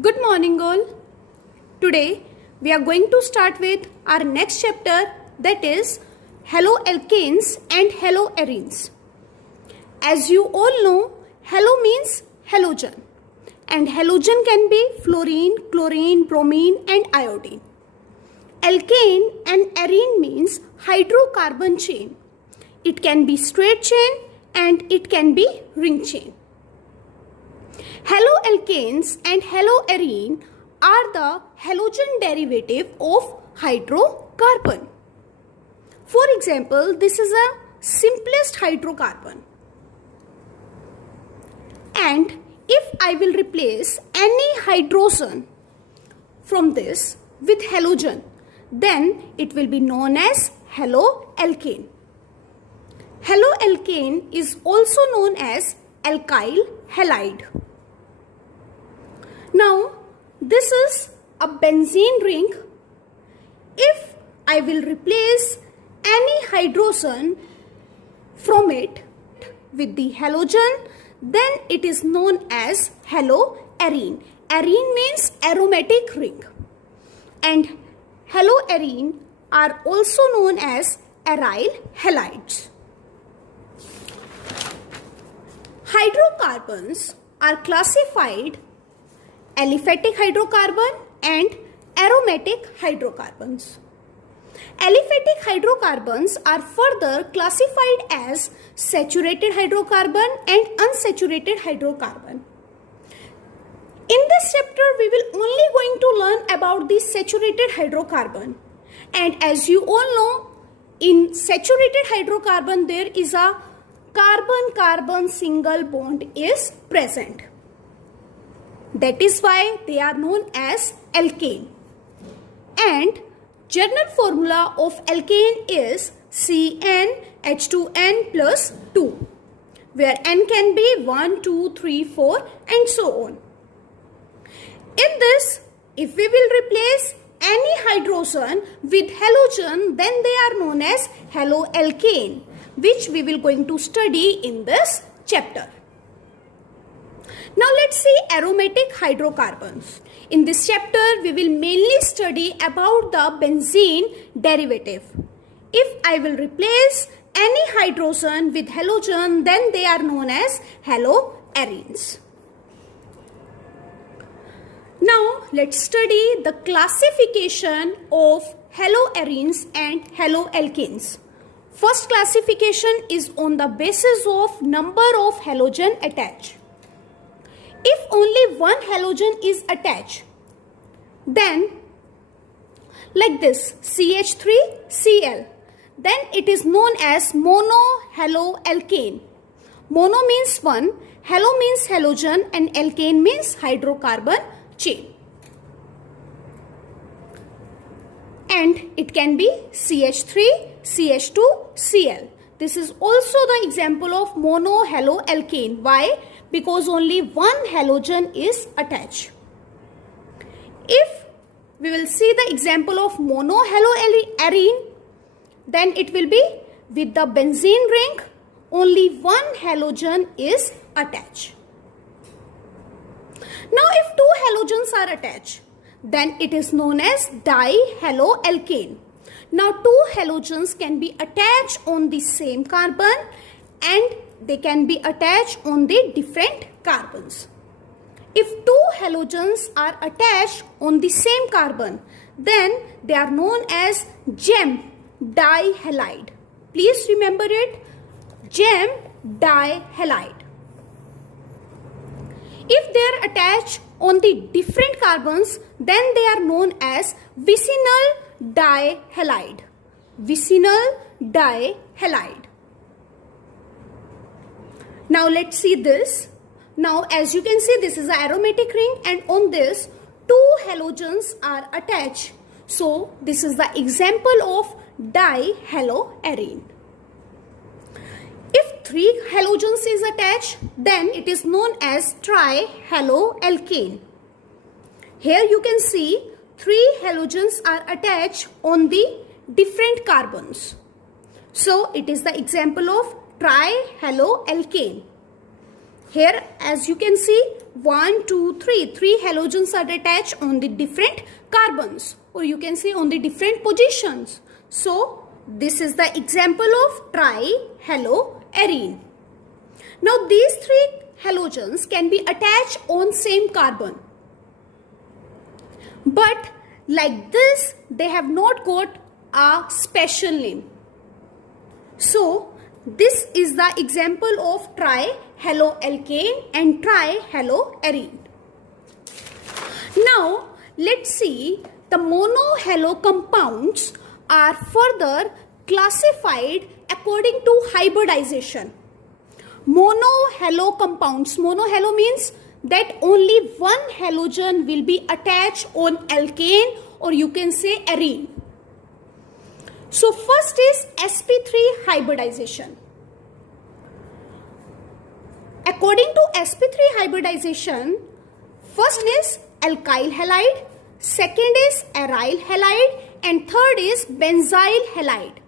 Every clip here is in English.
Good morning all. Today we are going to start with our next chapter, that is haloalkanes and haloarenes. As you all know, halo means halogen and halogen can be fluorine, chlorine, bromine and iodine. Alkane and arene means hydrocarbon chain. It can be straight chain and it can be ring chain. Haloalkanes and haloarene are the halogen derivative of hydrocarbon. For example, this is a simplest hydrocarbon. And if I will replace any hydrogen from this with halogen, then it will be known as haloalkane. Haloalkane is also known as alkyl halide. Now, this is a benzene ring. If I will replace any hydrogen from it with the halogen, then it is known as haloarene. Arene means aromatic ring. And haloarene are also known as aryl halides. Hydrocarbons are classified aliphatic hydrocarbon and aromatic hydrocarbons. Aliphatic hydrocarbons are further classified as saturated hydrocarbon and unsaturated hydrocarbon. In this chapter, we will only going to learn about the saturated hydrocarbon. And as you all know, in saturated hydrocarbon, there is a carbon-carbon single bond is present. That is why they are known as alkane. And general formula of alkane is CnH2n plus 2, where N can be 1, 2, 3, 4 and so on. In this, if we will replace any hydrogen with halogen, then they are known as haloalkane, which we will going to study in this chapter. Now let's see aromatic hydrocarbons. In this chapter, we will mainly study about the benzene derivative. If I will replace any hydrogen with halogen, then they are known as haloarenes. Now let's study the classification of haloarenes and haloalkanes. First classification is on the basis of number of halogen attached. If only one halogen is attached, then like this CH3Cl, then it is known as monohaloalkane. Mono means one, halo means halogen and alkane means hydrocarbon chain. And it can be CH3, CH2, Cl. This is also the example of monohaloalkane. Why? Because only one halogen is attached. If we will see the example of monohaloarene, then it will be with the benzene ring, only one halogen is attached. Now if two halogens are attached, then it is known as dihaloalkane. Now two halogens can be attached on the same carbon and they can be attached on the different carbons. If two halogens are attached on the same carbon, then they are known as gem dihalide. Please remember it, gem dihalide. If they are attached on the different carbons, then they are known as vicinal dihalide. Vicinal dihalide. Now let's see this. Now as you can see, this is an aromatic ring and on this two halogens are attached. So this is the example of dihaloarene. If three halogens is attached, then it is known as trihaloalkane. Here you can see three halogens are attached on the different carbons. So it is the example of trihaloalkane. Here, as you can see, 1, 2, 3. 3 halogens are attached on the different carbons, or you can say on the different positions. So, this is the example of trihaloarene. Now, these 3 halogens can be attached on same carbon. But like this, they have not got a special name. So, this is the example of trihaloalkane and trihaloarene. Now, let's see the monohalo compounds are further classified according to hybridization. Monohalo compounds. Monohalo means that only one halogen will be attached on alkane, or you can say arene. So first is sp3 hybridization. According to sp3 hybridization, first is alkyl halide, second is aryl halide, and third is benzyl halide.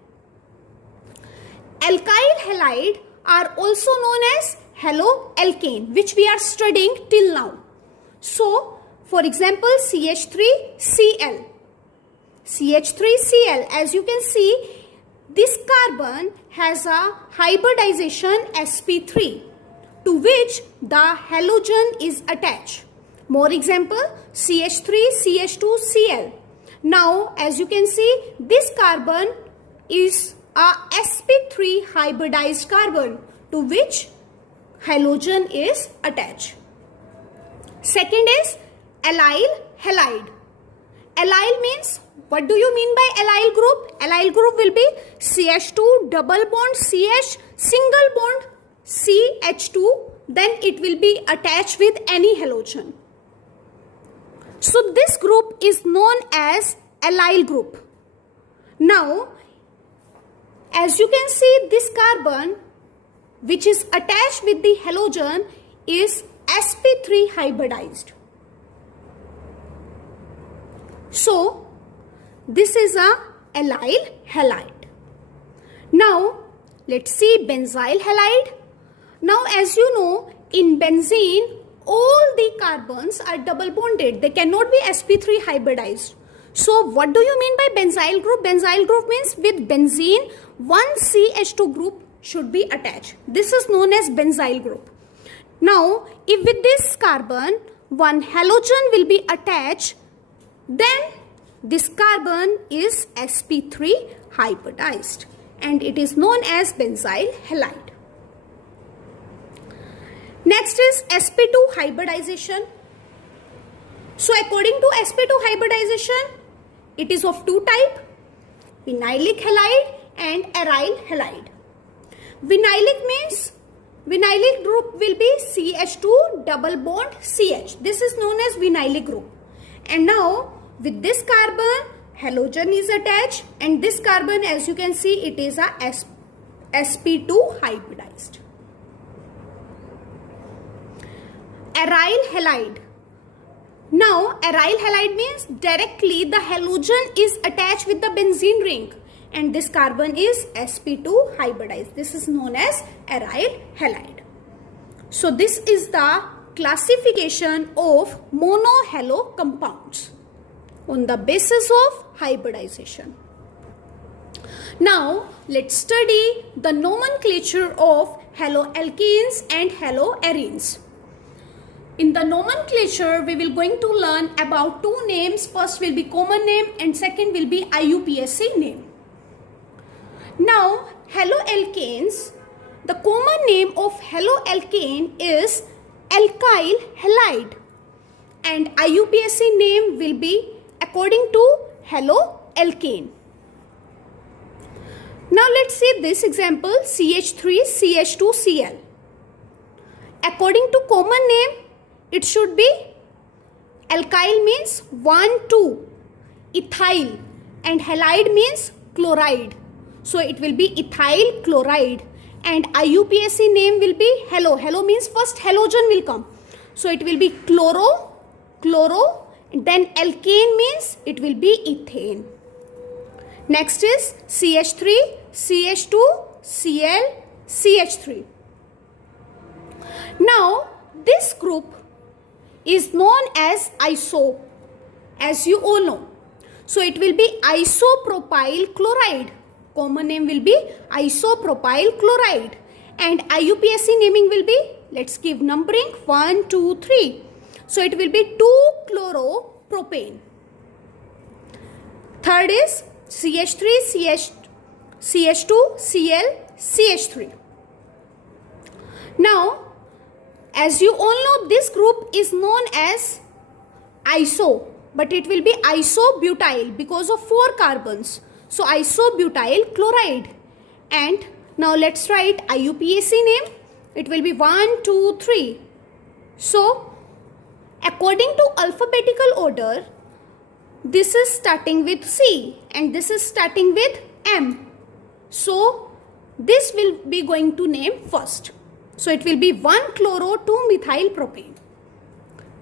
Alkyl halide are also known as haloalkane, which we are studying till now. So, for example, CH3Cl. CH3Cl, as you can see, this carbon has a hybridization sp3, to which the halogen is attached. More example, CH3CH2Cl. Now, as you can see, this carbon is a sp3 hybridized carbon, to which halogen is attached. Second is allyl halide. Allyl means, what do you mean by allyl group? Allyl group will be CH2 double bond CH single bond CH2, then it will be attached with any halogen. So this group is known as allyl group. Now, as you can see, this carbon which is attached with the halogen is sp3 hybridized. So, this is a allyl halide. Now, let's see benzyl halide. Now, as you know, in benzene, all the carbons are double bonded. They cannot be sp3 hybridized. So, what do you mean by benzyl group? Benzyl group means with benzene, one CH2 group should be attached. This is known as benzyl group. Now, if with this carbon, one halogen will be attached, then this carbon is sp3 hybridized, and it is known as benzyl halide. Next is sp2 hybridization. So according to sp2 hybridization, it is of two types, vinylic halide and aryl halide. Vinylic means, vinylic group will be CH2 double bond CH. This is known as vinylic group. And now with this carbon, halogen is attached, and this carbon, as you can see, it is a sp2 hybridized. Aryl halide. Now, aryl halide means directly the halogen is attached with the benzene ring, and this carbon is sp2 hybridized. This is known as aryl halide. So, this is the classification of monohalo compounds on the basis of hybridization. Now, let's study the nomenclature of haloalkanes and haloarenes. In the nomenclature, we will going to learn about two names. First will be common name and second will be IUPAC name. Now, haloalkanes, the common name of haloalkane is alkyl halide, and IUPAC name will be according to haloalkane. Now, let's see this example, CH3CH2Cl. According to common name, it should be alkyl means 1,2, ethyl, and halide means chloride. So it will be ethyl chloride, and IUPAC name will be halo. Halo means first halogen will come. So it will be chloro, then alkane means it will be ethane. Next is CH3, CH2, Cl, CH3. Now this group is known as iso, as you all know. So it will be isopropyl chloride. Common name will be isopropyl chloride. And IUPAC naming will be, let's give numbering, 1, 2, 3. So it will be 2-chloropropane. Third is CH3, CH2, Cl, CH3. Now, as you all know, this group is known as iso, but it will be isobutyl because of 4 carbons. So isobutyl chloride. And now let's write IUPAC name. It will be 1, 2, 3. So according to alphabetical order, this is starting with C and this is starting with M. So this will be going to name first. So it will be 1-chloro-2-methyl-propane.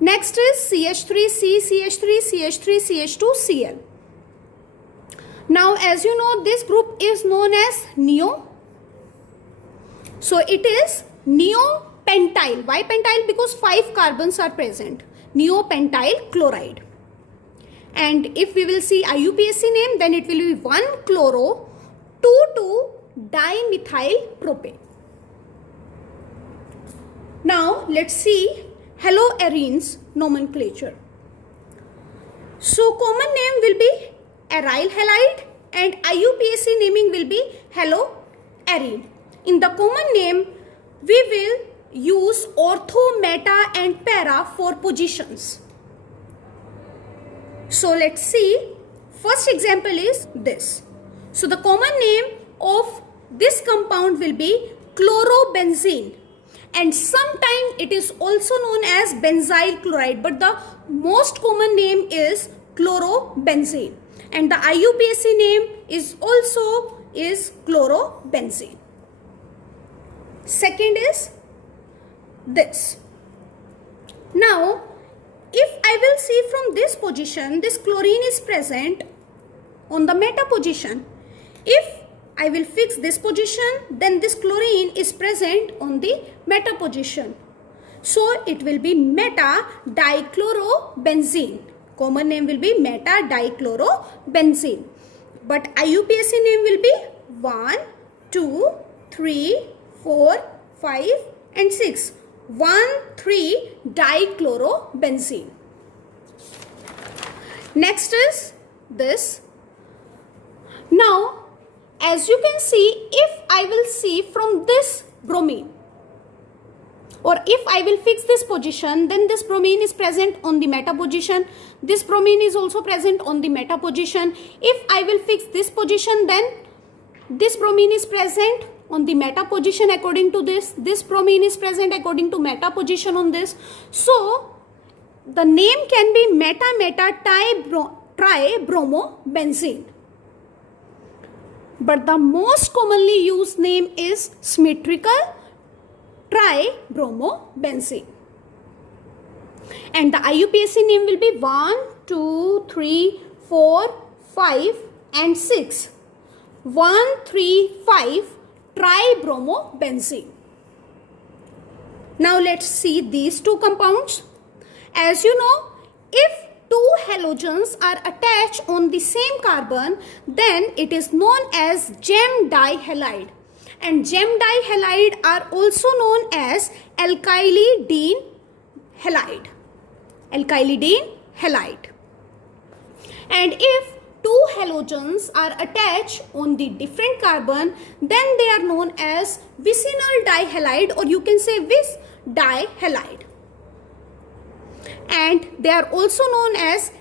Next is CH3C, CH3, CH3, CH2, Cl. Now as you know, this group is known as neo. So it is neopentyl. Why pentyl? Because 5 carbons are present. Neopentyl chloride. And if we will see IUPAC name, then it will be 1-chloro-2,2-dimethyl-propane. Now let's see haloarenes nomenclature. So common name will be aryl halide and IUPAC naming will be haloarene. In the common name, we will use ortho, meta and para for positions. So let's see. First example is this. So the common name of this compound will be chlorobenzene. And sometimes it is also known as benzyl chloride, but the most common name is chlorobenzene. And the IUPAC name is also chlorobenzene. Second is this. Now, if I will see from this position, this chlorine is present on the meta position. If I will fix this position, then this chlorine is present on the meta position. So it will be meta-dichlorobenzene. Common name will be meta-dichlorobenzene. But IUPAC name will be 1, 2, 3, 4, 5 and 6. 1,3-dichlorobenzene. Next is this. Now, as you can see, if I will see from this bromine, or if I will fix this position, then this bromine is present on the meta position. This bromine is also present on the meta position. If I will fix this position, then this bromine is present on the meta position according to this. This bromine is present according to meta position on this. So the name can be meta-meta-tribromobenzene. But the most commonly used name is symmetrical tribromobenzene. And the IUPAC name will be 1, 2, 3, 4, 5 and 6. 1,3,5-tribromobenzene. Now let's see these two compounds. As you know, if 2 halogens are attached on the same carbon, then it is known as gem dihalide. And gem dihalide are also known as alkylidene halide. Alkylidene halide. And if 2 halogens are attached on the different carbon, then they are known as vicinal dihalide, or you can say vis dihalide. And they are also known as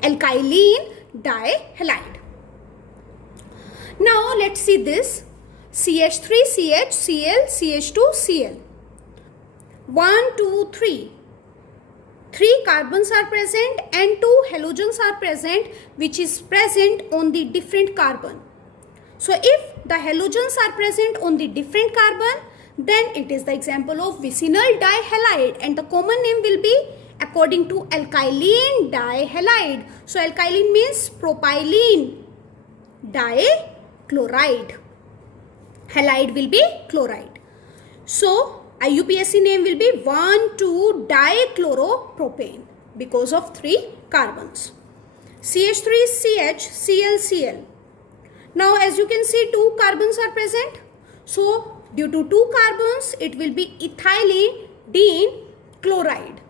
alkylene dihalide. Now let's see this. CH3CH, Cl, CH2, Cl. 1, 2, 3. 3 carbons are present and 2 halogens are present, which is present on the different carbon. So if the halogens are present on the different carbon, then it is the example of vicinal dihalide, and the common name will be according to alkylene dihalide. So alkylene means propylene dichloride. Halide will be chloride. So IUPAC name will be 1,2-dichloropropane because of 3 carbons. CH3CH, Cl, Cl. Now as you can see, 2 carbons are present. So due to 2 carbons, it will be ethylene chloride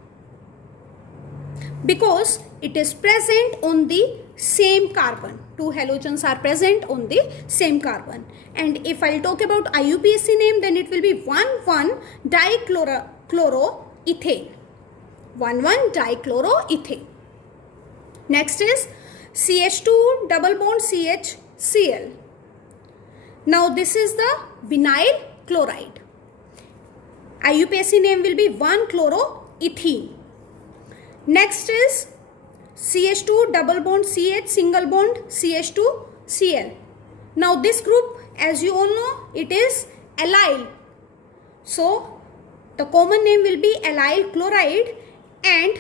because it is present on the same carbon. 2 halogens are present on the same carbon. And if I'll talk about IUPAC name, then it will be 1,1-dichloroethane. 1,1-dichloroethane. Next is CH2 double bond CHCl. Now this is the vinyl chloride. IUPAC name will be 1-chloroethene. Next is CH2 double bond CH single bond CH2Cl. Now this group, as you all know, it is allyl. So the common name will be allyl chloride and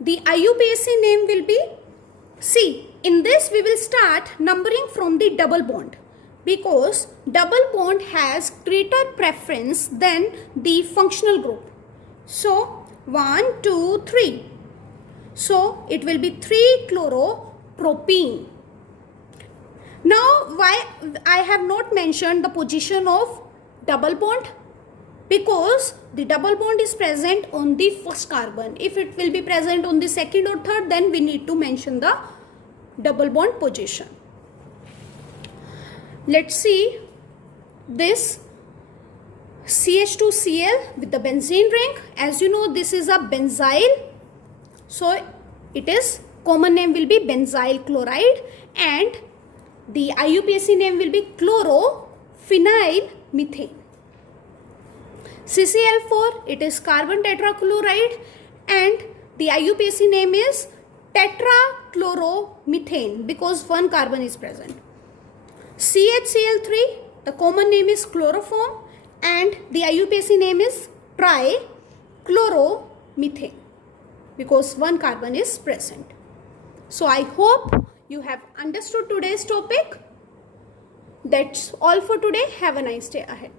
the IUPAC name will be C. In this we will start numbering from the double bond because double bond has greater preference than the functional group. So 1, 2, 3. So it will be 3-chloropropene. Now why I have not mentioned the position of double bond? Because the double bond is present on the first carbon. If it will be present on the second or third, then we need to mention the double bond position. Let's see this CH2Cl with the benzene ring. As you know, this is a benzyl. So it is, common name will be benzyl chloride and the IUPAC name will be chlorophenylmethane. CCl4, it is carbon tetrachloride and the IUPAC name is tetrachloromethane because 1 carbon is present. CHCl3, the common name is chloroform and the IUPAC name is trichloromethane because 1 carbon is present. So I hope you have understood today's topic. That's all for today. Have a nice day ahead.